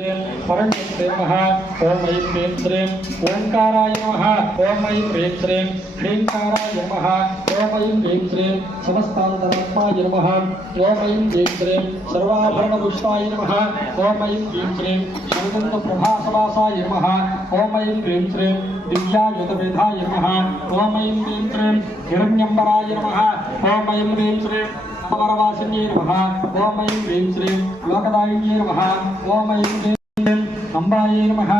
परञ्जन्ते नमः ॐ ऐं ह्रीं श्रीं ओंकाराय नमः ॐ ऐं ह्रीं श्रीं ह्रींकाराय नमः ॐ ऐं ह्रीं श्रीं समस्तान्तरात्माय नमः ॐ ऐं ह्रीं श्रीं सर्वाभरणपुष्पाय नमः ॐ ऐं ह्रीं श्रीं शरदन्तप्रभासवासाय नमः ॐ ऐं ह्रीं श्रीं दिव्यायुतवेदाय नमः ॐ ऐं ह्रीं श्रीं हिरण्यम्बराय नमः ॐ ऐं ह्रीं श्रीं अमरवासिन्ये नमः ॐ ऐं ह्रीं श्रीं लोकदायिन्ये नमः ॐ ऐं ह्रीं अम्बायै नमः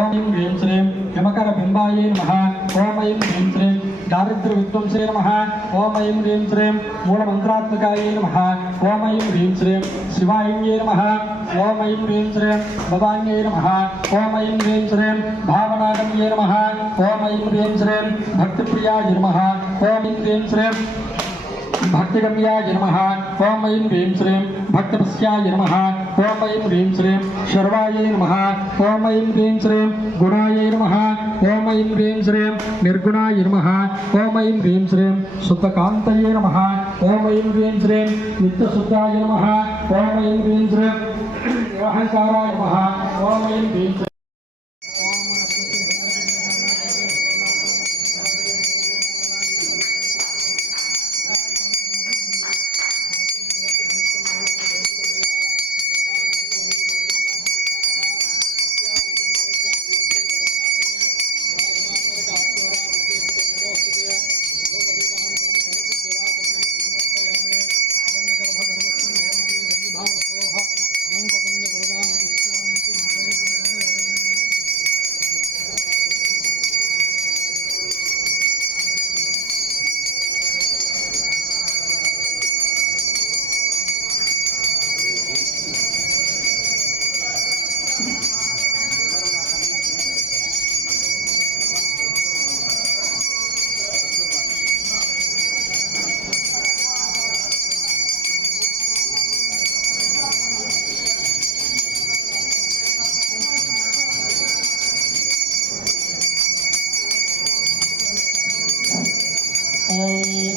ॐ ऐं ह्रीं श्रीं हिमकरबिम्बायै नमः ॐ ऐं ह्रीं श्रीं दारिद्र्यविध्वंसे नमः ॐ ऐं ह्रीं श्रीं मूलमन्त्रात्मकायै नमः ॐ ऐं ह्रीं श्रीं शिवायै नमः ॐ ऐं ह्रीं श्रीं भवान्यै नमः ॐ ऐं ह्रीं श्रीं भावनागम्ये नमः ॐ ऐं ह्रीं श्रीं भक्तिप्रियाय नमः ॐ ऐं ह्रीं श्रीं भक्तिगम्याय नमः ॐ ऐं ह्रीं श्रीं भक्तपस्याय नमः ॐ ऐं ह्रीं श्रीं शर्वायै नमः ॐ ऐं ह्रीं श्रीं गुणायै नमः ॐ ऐं ह्रीं श्रीं निर्गुणाय नमः ॐ ऐं ह्रीं श्रीं शुद्धकान्तये नमः ॐ ऐं ह्रीं श्रीं नित्यशुद्धाय नमः ॐ ऐं ह्रीं श्रीं निरहङ्काराय नमः ॐ ऐं ह्रीं श्रीं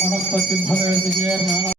वनस्पतिभवेर्विजयर्नाम